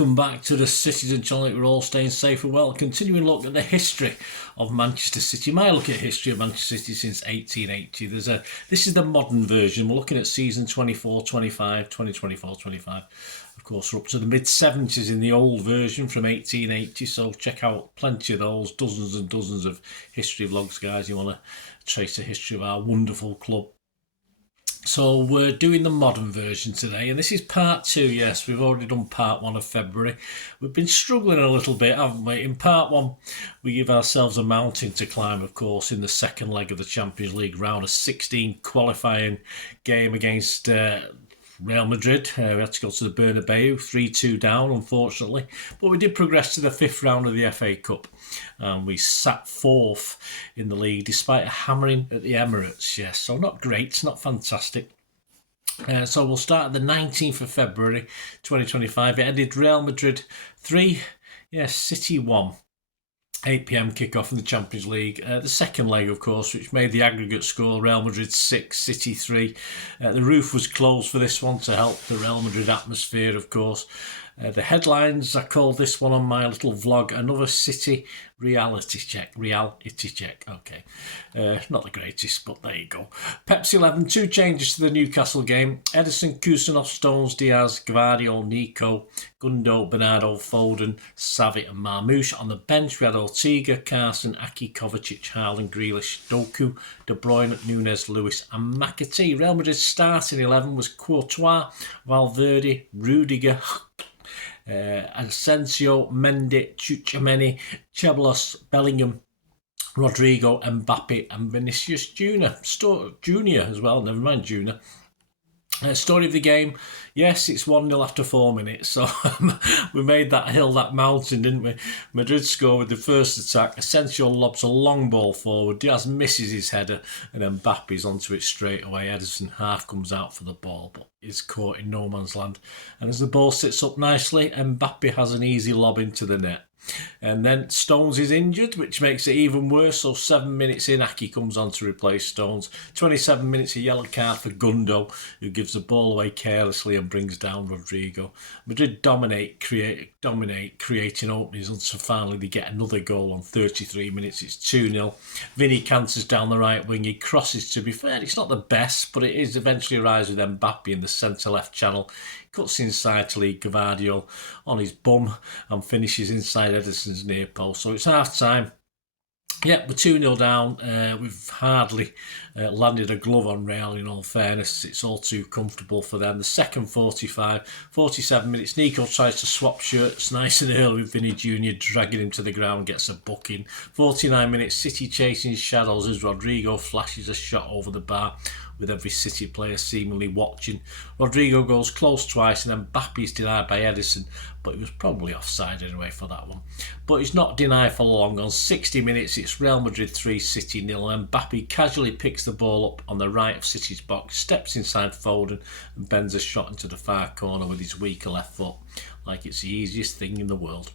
welcome back to the Citizen Channel. We're all staying safe and well. Continuing look at the history of Manchester City. My look at history of Manchester City since 1880. This is the modern version. We're looking at season 24-25, 2024-25. Of course, we're up to the mid-70s in the old version from 1880. So check out plenty of those, dozens and dozens of history vlogs, guys. You want to trace the history of our wonderful club. So we're doing the modern version today, and this is part 2. Yes, we've already done part 1 of February. We've been struggling a little bit, haven't we? In part 1, we give ourselves a mountain to climb, of course, in the second leg of the Champions League round of 16 qualifying game against Real Madrid. We had to go to the Bernabeu, 3-2 down, unfortunately. But we did progress to the 5th round of the FA Cup. We sat 4th in the league despite a hammering at the Emirates. Yes, so not great, not fantastic. So we'll start at the 19th of February 2025. It ended Real Madrid 3, yes, City 1. 8 p.m. kick-off in the Champions League. The second leg, of course, which made the aggregate score Real Madrid 6, City 3. The roof was closed for this one to help the Real Madrid atmosphere, of course. The headlines, I called this one on my little vlog, another City reality check. Okay. Not the greatest, but there you go. Pepsi 11, 2 changes to the Newcastle game. Ederson, Kusanov, Stones, Diaz, Gvardiol, Nico, Gundo, Bernardo, Foden, Savic and Marmoush. On the bench, we had Ortega, Carson, Aki, Kovacic, Haaland, Grealish, Doku, De Bruyne, Nunes, Lewis and McAtee. Real Madrid's starting 11 was Courtois, Valverde, Rudiger, Asensio, Mendy, Tchouameni, Ceballos, Bellingham, Rodrigo, Mbappe and Vinicius Junior as well, never mind Junior. Story of the game, yes, it's 1-0 after 4 minutes, so we made that hill, that mountain, didn't we? Madrid score with the first attack. Asensio lobs a long ball forward, Diaz misses his header, and then Mbappe's onto it straight away. Ederson half comes out for the ball, but is caught in no man's land. And as the ball sits up nicely, Mbappe has an easy lob into the net. And then Stones is injured, which makes it even worse. So 7 minutes in, Aki comes on to replace Stones. 27 minutes, a yellow card for Gundo, who gives the ball away carelessly and brings down Rodrigo. Madrid dominate, creating openings until finally they get another goal on 33 minutes. It's 2-0. Vinny canters down the right wing. He crosses, to be fair, it's not the best, but it is eventually arrives with Mbappe in the centre-left channel. Cuts inside to lead Gvardiol on his bum and finishes inside Ederson's near post. So it's half time. Yeah, we're 2-0 down. We've hardly landed a glove on Real, in all fairness. It's all too comfortable for them. The second 47 minutes, Nico tries to swap shirts nice and early with Vinny Jr., dragging him to the ground, gets a booking. 49 minutes, City chasing shadows as Rodrigo flashes a shot over the bar, with every City player seemingly watching. Rodrigo goes close twice and then Mbappe is denied by Ederson, but he was probably offside anyway for that one. But he's not denied for long. On 60 minutes, it's Real Madrid 3, City 0, and Mbappe casually picks the ball up on the right of City's box, steps inside Foden and bends a shot into the far corner with his weaker left foot, like it's the easiest thing in the world.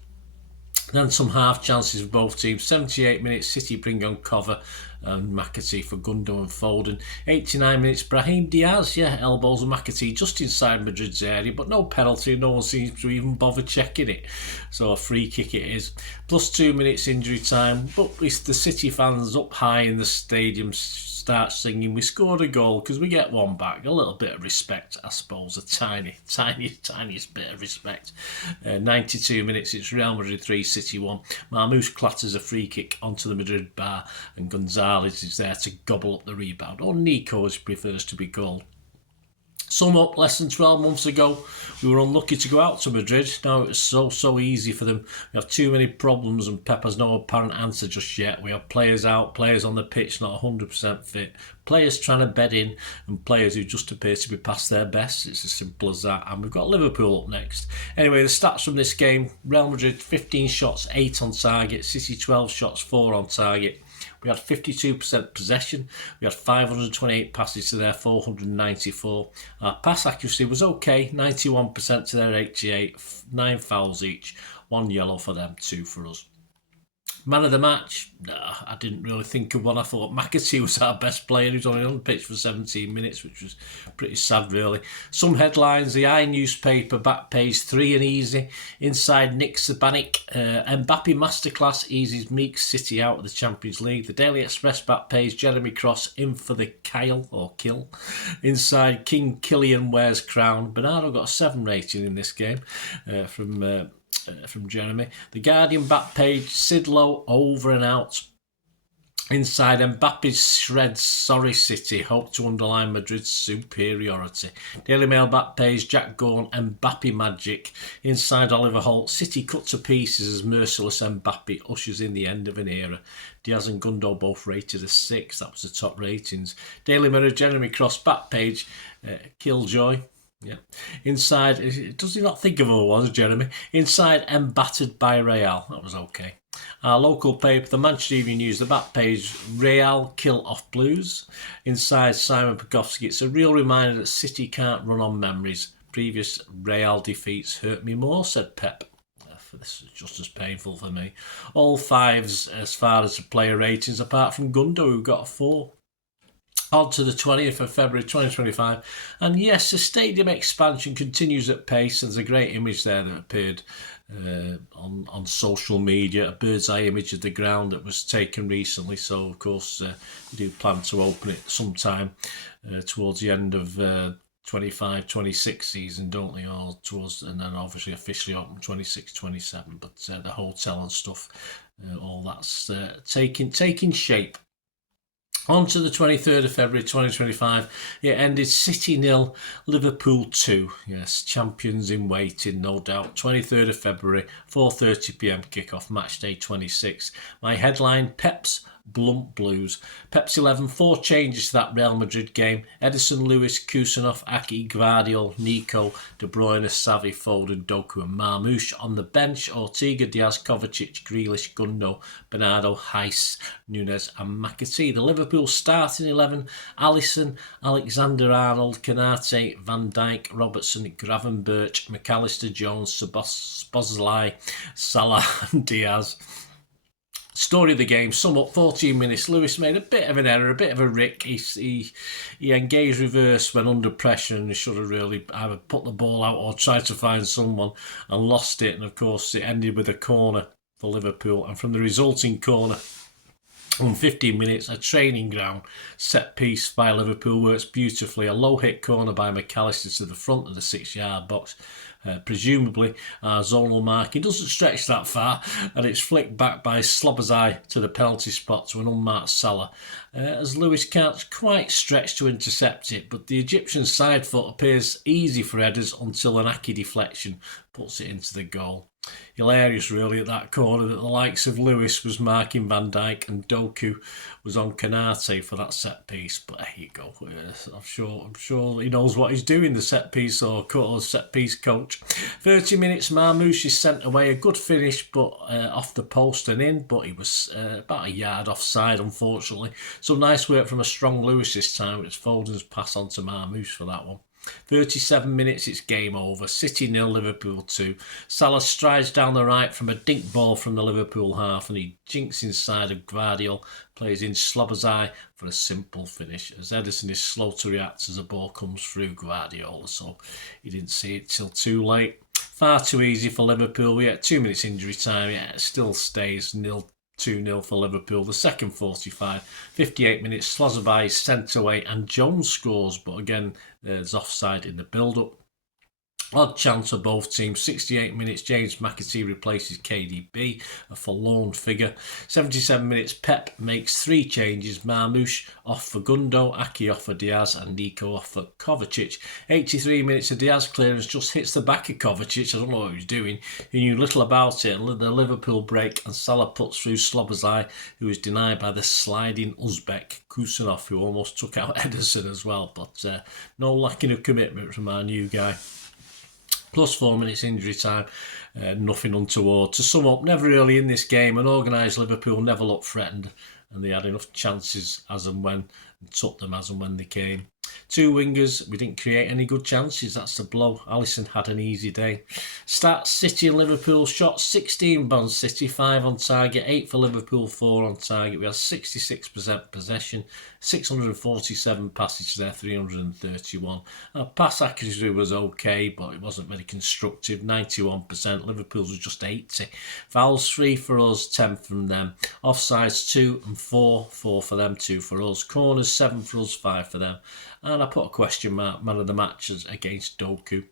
Then some half chances for both teams. 78 minutes, City bring on Cover and McAtee for Gundo and Foden. 89 minutes, Brahim Diaz, elbows McAtee just inside Madrid's area, but no penalty, no one seems to even bother checking it. So a free kick it is. Plus 2 minutes injury time, but the City fans up high in the stadium start singing, we scored a goal because we get one back. A little bit of respect, I suppose, a tiniest bit of respect. 92 minutes, it's Real Madrid 3, City 1. Marmoush clatters a free kick onto the Madrid bar and Gonzalez is there to gobble up the rebound, or Nico as prefers to be called. Sum up, less than 12 months ago, we were unlucky to go out to Madrid. Now it's so easy for them. We have too many problems and Pep has no apparent answer just yet. We have players out, players on the pitch not 100% fit, players trying to bed in, and players who just appear to be past their best. It's as simple as that. And we've got Liverpool up next. Anyway, the stats from this game: Real Madrid 15 shots, 8 on target. City 12 shots, 4 on target. We had 52% possession. We had 528 passes to their 494. Our pass accuracy was okay, 91% to their 88. 9 fouls each, 1 yellow for them, 2 for us. Man of the match? Nah, I didn't really think of one. I thought McAtee was our best player. He was only on the pitch for 17 minutes, which was pretty sad, really. Some headlines: the I newspaper back page 3 and easy. Inside Nick Sabanik, Mbappe masterclass eases Meek City out of the Champions League. The Daily Express back page: Jeremy Cross in for the kill. Inside King Killian wears crown. Bernardo got a 7 rating in this game from Jeremy. The Guardian back page: Sid Lowe over and out. Inside Mbappe's shreds sorry City, hope to underline Madrid's superiority. Daily Mail back page: Jack Gorn, Mbappe magic. Inside Oliver Holt: City cut to pieces as merciless Mbappe ushers in the end of an era. Diaz and Gundo both rated as 6. That was the top ratings. Daily Mirror: Jeremy Cross back page: Killjoy. Yeah. Inside, does he not think of other ones, Jeremy? Inside, battered by Real. That was okay. Our local paper, the Manchester Evening News, the back page: Real kill off Blues. Inside, Simon Pekowski: it's a real reminder that City can't run on memories. Previous Real defeats hurt me more, said Pep. This is just as painful for me. All 5s as far as the player ratings, apart from Gundo, who got a 4. On to the 20th of February 2025. And yes, the stadium expansion continues at pace. There's a great image there that appeared on social media, a bird's eye image of the ground that was taken recently. So, of course, we do plan to open it sometime towards the end of 25-26 season, don't we? Or towards, and then obviously officially open 26-27. But the hotel and stuff, all that's taking shape. On to the 23rd of February 2025, it ended City 0, Liverpool 2. Yes, champions in waiting, no doubt. 23rd of February, 4:30pm kickoff, match day 26. My headline: Pep's Blunt Blues. Pep's 11, 4 changes to that Real Madrid game. Edison, Lewis, Kusanov, Aki, Gvardiol, Nico, De Bruyne, Xavi, Foden, Doku and Marmoush. On the bench: Ortega, Diaz, Kovacic, Grealish, Gundo, Bernardo, Heiss, Nunes and McAtee. The Liverpool starting 11: Alisson, Alexander-Arnold, Konate, Van Dijk, Robertson, Gravenberch, McAllister, Jones, Szoboszlai, Salah and Diaz. Story of the game: sum up, 14 minutes. Lewis made a bit of an error, a bit of a rick. He engaged reverse when under pressure and he should have really either put the ball out or tried to find someone and lost it. And of course, it ended with a corner for Liverpool. And from the resulting corner, on 15 minutes, a training ground set piece by Liverpool works beautifully. A low hit corner by McAllister to the front of the 6-yard box. Presumably, our zonal marking doesn't stretch that far, and it's flicked back by Slobozai to the penalty spot to an unmarked Salah, as Lewis can't quite stretch to intercept it, but the Egyptian side foot appears easy for headers until an Aki deflection puts it into the goal. Hilarious, really, at that corner that the likes of Lewis was marking Van Dijk and Doku was on Konate for that set piece. But there you go. I'm sure he knows what he's doing, the set piece or set piece coach. 30 minutes, Marmoush is sent away. A good finish, but off the post and in. But he was about a yard offside, unfortunately. Some nice work from a strong Lewis this time. It's Foden's pass on to Marmoush for that one. 37 minutes, it's game over. City 0, Liverpool 2. Salah strides down the right from a dink ball from the Liverpool half and he jinks inside of Gvardiol, plays in Slobozai for a simple finish, as Edison is slow to react as the ball comes through Gvardiol, so he didn't see it till too late. Far too easy for Liverpool. We had 2 minutes injury time. Yeah, it still stays 2-0 for Liverpool. The second 45, 58 minutes, Slobozai is sent away and Jones scores, but again, there's offside in the build-up. Odd chance for both teams. 68 minutes, James McAtee replaces KDB, a forlorn figure. 77 minutes, Pep makes 3 changes. Marmoush off for Gundo, Aki off for Diaz and Nico off for Kovacic. 83 minutes, a Diaz clearance just hits the back of Kovacic. I don't know what he was doing. He knew little about it. The Liverpool break and Salah puts through Slobozai, who is denied by the sliding Uzbek Kusanov, who almost took out Edison as well. But no lacking of commitment from our new guy. Plus 4 minutes injury time, nothing untoward. To sum up, never really in this game, an organised Liverpool never looked threatened, and they had enough chances as and when, and took them as and when they came. Two wingers, we didn't create any good chances. That's the blow. Alisson had an easy day. Stats: City and Liverpool shots 16 by City, 5 on target, 8 for Liverpool, 4 on target. We had 66% possession, 647 passes there, 331. Our pass accuracy was okay, but it wasn't very constructive. 91%. Liverpool's was just 80. Fouls 3 for us, 10 from them. Offsides 2 and 4, 4 for them, 2 for us. Corners 7 for us, 5 for them. And I put a question mark, man of the matches against Doku.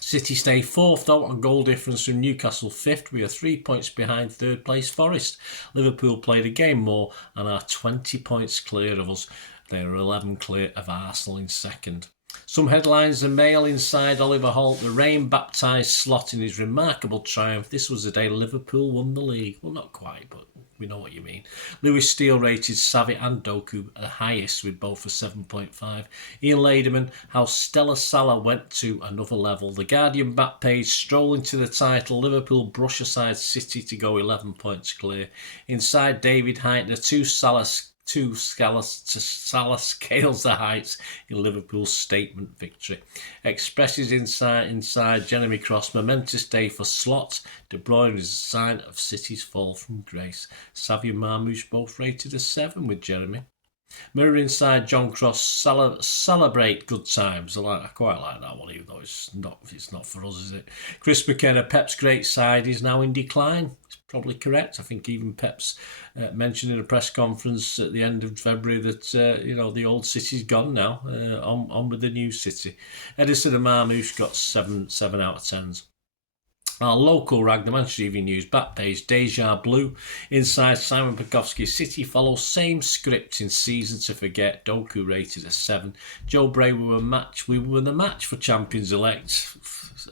City stay 4th though on goal difference from Newcastle 5th. We are 3 points behind 3rd place Forest. Liverpool played a game more and are 20 points clear of us. They are 11 clear of Arsenal in 2nd. Some headlines: the Mail inside Oliver Holt, the rain baptised Slot in his remarkable triumph. This was the day Liverpool won the league. Well, not quite, but we know what you mean. Lewis Steele rated Savi and Doku the highest, with both a 7.5. Ian Laderman, how Stella Salah went to another level. The Guardian back page, strolling to the title, Liverpool brush aside City to go 11 points clear. Inside David Heitner, Salah scales the heights in Liverpool's statement victory. Expresses inside Jeremy Cross, momentous day for Slot. De Bruyne is a sign of City's fall from grace. Xavi and Marmoush both rated a 7 with Jeremy. Mirror inside John Cross, celebrate good times. I quite like that one, even though it's not for us, is it? Chris McKenna, Pep's great side is now in decline. It's probably correct. I think even Pep's mentioned in a press conference at the end of February that the old City's gone now. On with the new City. Edison and Marmoush got 7 out of 10s. Our local rag, the Manchester Evening News back page, Deja Blue. Inside Simon Pekowski, City follows same script in season to forget. Doku rated a 7. Joe Bray, we were the match for champions elect.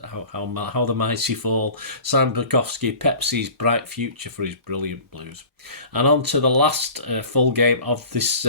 How the mighty fall. Simon Pekowski, Pepsi's bright future for his brilliant Blues. And on to the last full game of this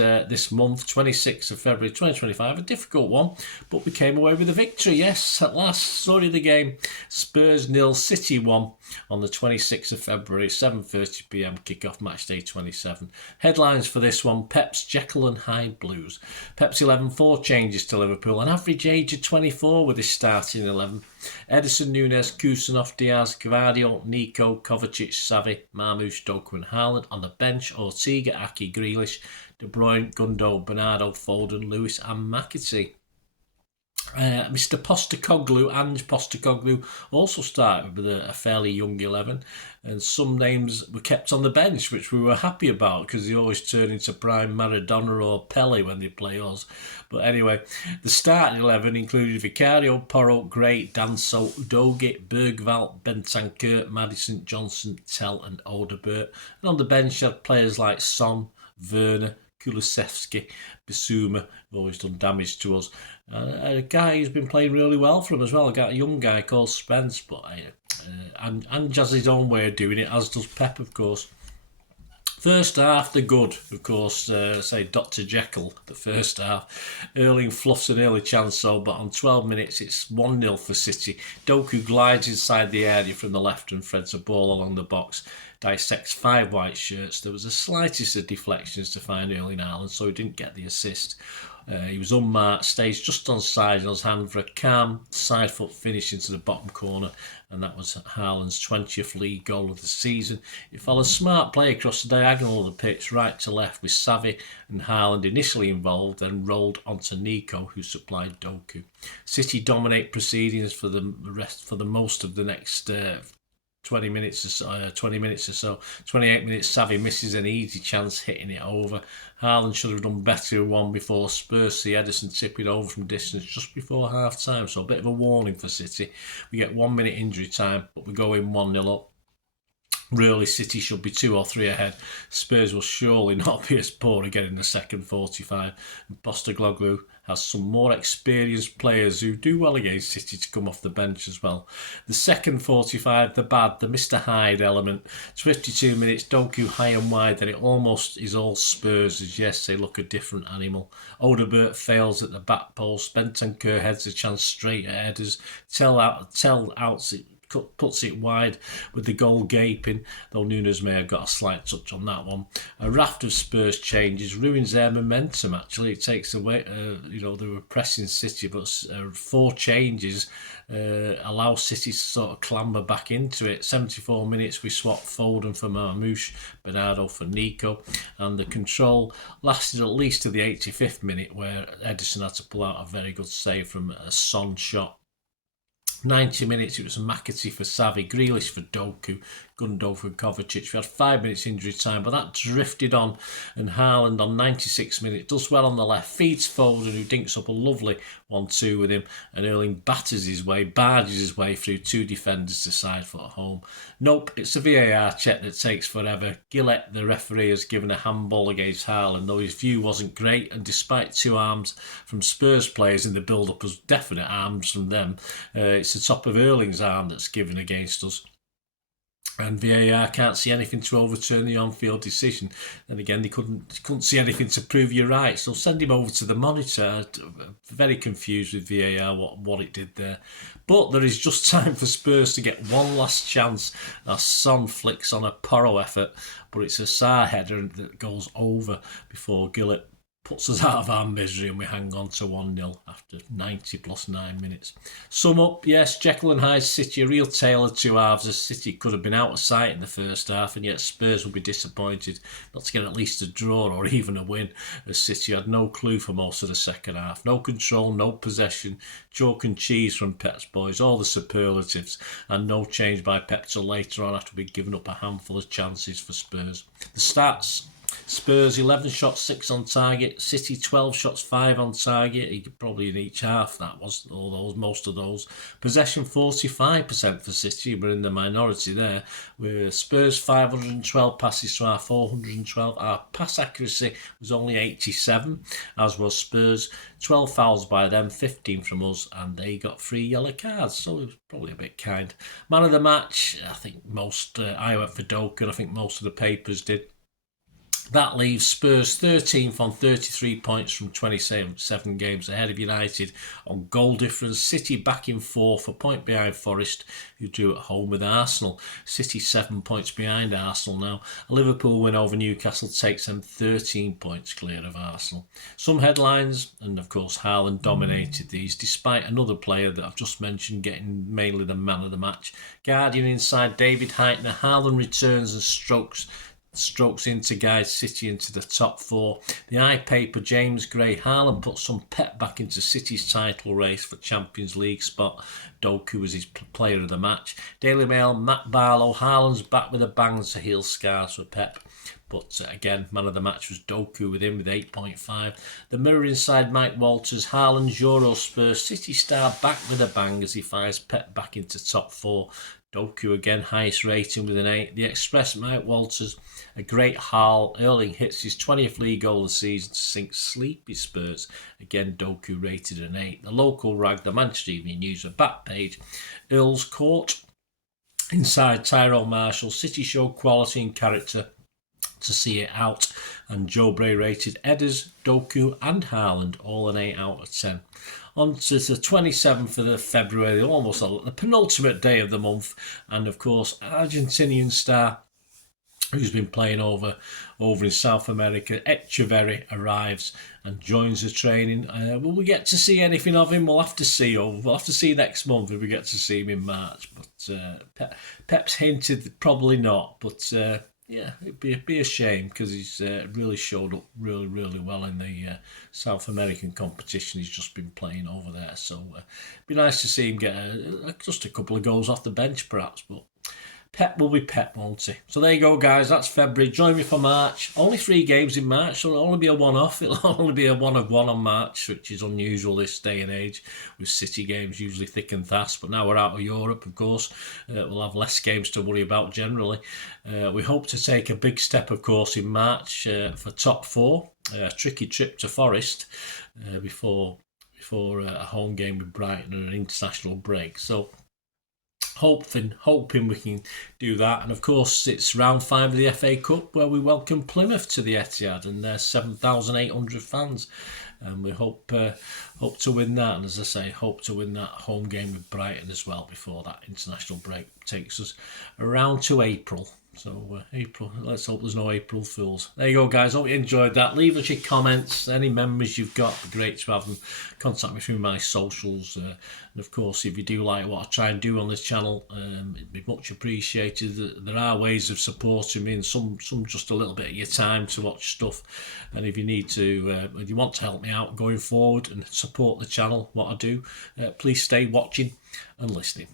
month, 26th of February 2025. A difficult one, but we came away with a victory. Yes, at last. Story of the game: Spurs 0, City 1 on the 26th of February, 7:30pm kickoff, match day 27. Headlines for this one: Pep's Jekyll and Hyde Blues. Pep's 11, 4 changes to Liverpool, an average age of 24 with his starting 11. Edison, Nunes, Kusanov, Diaz, Gvardiol, Nico, Kovacic, Savi, Marmoush, Doku and Haaland. On the bench: Ortega, Aki, Grealish, De Bruyne, Gundo, Bernardo, Foden, Lewis and McAtee. Mr. Postecoglou also started with a fairly young 11, and some names were kept on the bench, which we were happy about because they always turn into prime Maradona or Pele when they play us. But anyway, the starting 11 included Vicario, Porro, Gray, Danso, Udogie, Bergvall, Bentancur, Maddison, Johnson, Tell and Odebert. And on the bench you had players like Son, Werner, Kulusevski, Bissouma, have always done damage to us. A guy who's been playing really well for him as well, a young guy called Spence, but and has his own way of doing it, as does Pep, of course. First half, the good, of course, say Dr. Jekyll, the first half. Erling fluffs an early chance, but on 12 minutes it's 1-0 for City. Doku glides inside the area from the left and threads a ball along the box. Dissects 5 white shirts. There was the slightest of deflections to find Erling Haaland, so he didn't get the assist. He was unmarked, stays just on side on his hand for a calm side foot finish into the bottom corner, and that was Haaland's 20th league goal of the season. It followed smart play across the diagonal of the pitch, right to left, with Savi and Haaland initially involved, then rolled onto Nico, who supplied Doku. City dominate proceedings for the most of the next 28 minutes or so. 28 minutes, Savi misses an easy chance, hitting it over. Haaland should have done better and won before Spurs see Edison tip it over from distance just before half time, so a bit of a warning for City. We get 1 minute injury time, but we go in 1-0 up. Really, City should be 2 or 3 ahead. Spurs will surely not be as poor again in the second 45. And Postecoglou has some more experienced players who do well against City to come off the bench as well. The second 45, the Mr. Hyde element. It's 52 minutes, Doku high and wide, then it almost is all Spurs, as yes, they look a different animal. Odebert fails at the back post. Bentancur heads a chance straight at headers. Tell outs it puts it wide with the goal gaping, though Nunes may have got a slight touch on that one. A raft of Spurs changes ruins their momentum, actually. It takes away, they were pressing City, but 4 changes allow City to sort of clamber back into it. 74 minutes, we swapped Foden for Marmouche, Bernardo for Nico, and the control lasted at least to the 85th minute, where Ederson had to pull out a very good save from a Son shot. 90 minutes, it was McAtee for Savi, Grealish for Doku, Gundo for Kovacic. We had 5 minutes injury time, but that drifted on, and Haaland on 96 minutes does well on the left, feeds Foden, who dinks up a lovely 1-2 with him, and Erling barges his way through 2 defenders to side foot home. Nope, it's a VAR check that takes forever. Gillett, the referee, has given a handball against Haaland, though his view wasn't great, and despite 2 arms from Spurs players in the build-up as definite arms from them, it's the top of Erling's arm that's given against us. And VAR can't see anything to overturn the on-field decision. Then again, they couldn't see anything to prove you're right. So send him over to the monitor. Very confused with VAR what it did there. But there is just time for Spurs to get one last chance as Son flicks on a Porro effort, but it's a Sarr header that goes over before Gillett puts us out of our misery, and we hang on to 1-0 after 90 plus 9 minutes. Sum up, yes, Jekyll and Hyde City, a real tale of 2 halves, as City could have been out of sight in the first half, and yet Spurs will be disappointed not to get at least a draw or even a win, as City had no clue for most of the second half. No control, no possession, chalk and cheese from Pep's boys, all the superlatives, and no change by Pep till later on after we'd given up a handful of chances for Spurs. The stats: Spurs 11 shots, 6 on target. City 12 shots, 5 on target. Probably in each half that was most of those. Possession 45% for City. We're in the minority there. We're Spurs 512 passes to our 412. Our pass accuracy was only 87, as was Spurs. 12 fouls by them, 15 from us, and they got 3 yellow cards, so it was probably a bit kind. Man of the match, I think I went for Doku, and I think most of the papers did. That leaves Spurs 13th on 33 points from 27 games ahead of United on goal difference. City back in 4th, a point behind Forest, who drew at home with Arsenal. City 7 points behind Arsenal now. A Liverpool win over Newcastle takes them 13 points clear of Arsenal. Some headlines, and of course Haaland dominated these, despite another player that I've just mentioned getting mainly the man of the match. Guardian inside David Heitner, Haaland returns and strokes in to guide City into the top 4. The eye paper, James Gray, Haaland put some pep back into City's title race for Champions League spot. Doku was his player of the match. Daily Mail, Matt Barlow, Haaland's back with a bang to heal scars for Pep. But again, man of the match was Doku with 8.5. The Mirror inside Mike Walters, Haaland's Euro Spurs City star back with a bang as he fires Pep back into top 4. Doku again, highest rating with an 8. The Express, Mike Walters, a great haul. Erling hits his 20th league goal of the season to sink sleepy Spurs. Again, Doku rated an 8. The local rag, the Manchester Evening News, a back page. Earl's Court, inside Tyrone Marshall, City showed quality and character to see it out. And Joe Bray rated Edders, Doku and Haaland all an 8 out of 10. On to the 27th of February, almost the penultimate day of the month, and of course Argentinian star who's been playing over in South America, Echeverri, arrives and joins the training. Will we get to see anything of him? We'll have to see. We'll have to see next month if we get to see him in March. But Pep's hinted probably not. But yeah, it'd be a shame because he's really showed up really, really well in the South American competition. He's just been playing over there. So it'd be nice to see him get just a couple of goals off the bench perhaps. But Pep will be Pep, won't he? So there you go, guys. That's February. Join me for March. Only 3 games in March, so it'll only be a one-off. It'll only be a 1 of 1 on March, which is unusual this day and age, with City games usually thick and fast. But now we're out of Europe, of course. We'll have less games to worry about generally. We hope to take a big step, of course, in March for top 4. A tricky trip to Forest before a home game with Brighton and an international break. So hoping we can do that. And of course, it's round 5 of the FA Cup where we welcome Plymouth to the Etihad and their 7,800 fans. And we hope to win that. And as I say, hope to win that home game with Brighton as well before that international break takes us around to April. So April, let's hope there's no April Fools. There you go, guys. Hope you enjoyed that. Leave us your comments, any memories you've got. It'd be great to have them. Contact me through my socials. And of course, if you do like what I try and do on this channel, it'd be much appreciated. There are ways of supporting me, and some just a little bit of your time to watch stuff. And if you need to, if you want to help me out going forward and support the channel, what I do, please stay watching and listening.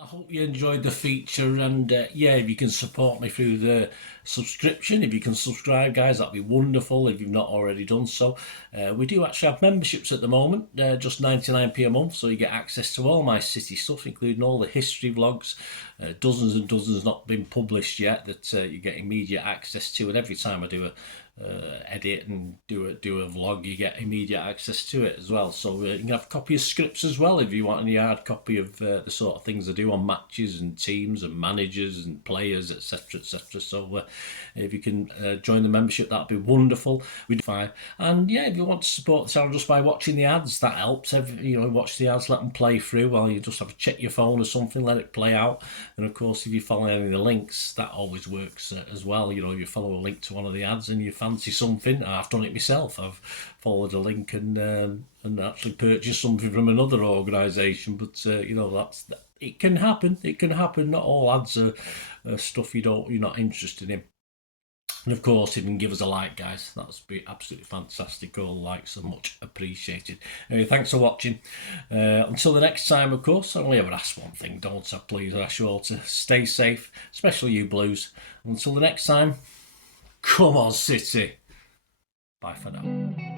I hope you enjoyed the feature, and yeah, if you can support me through the subscription, if you can subscribe, guys, that'd be wonderful if you've not already done so. We do actually have memberships at the moment, just 99p a month, so you get access to all my city stuff, including all the history vlogs, dozens and dozens not been published yet that you get immediate access to, and every time I do a edit and do a vlog, you get immediate access to it as well. So you can have a copy of scripts as well if you want any hard copy of the sort of things I do on matches and teams and managers and players, etc., etc. So if you can join the membership, that'd be wonderful. We do fine. And yeah, if you want to support the channel just by watching the ads, that helps. Watch the ads, let them play through while you just have to check your phone or something, let it play out. And of course, if you follow any of the links, that always works as well. If you follow a link to one of the ads and you fancy something, I've done it myself. I've followed a link and actually purchased something from another organisation. But it can happen. It can happen. Not all ads are stuff you're not interested in. And of course, if you can give us a like, guys, that would be absolutely fantastic. All likes are much appreciated. Anyway, thanks for watching. Until the next time, of course, I only ever ask one thing, don't I? Please, I ask you all to stay safe, especially you Blues. Until the next time, come on, City. Bye for now.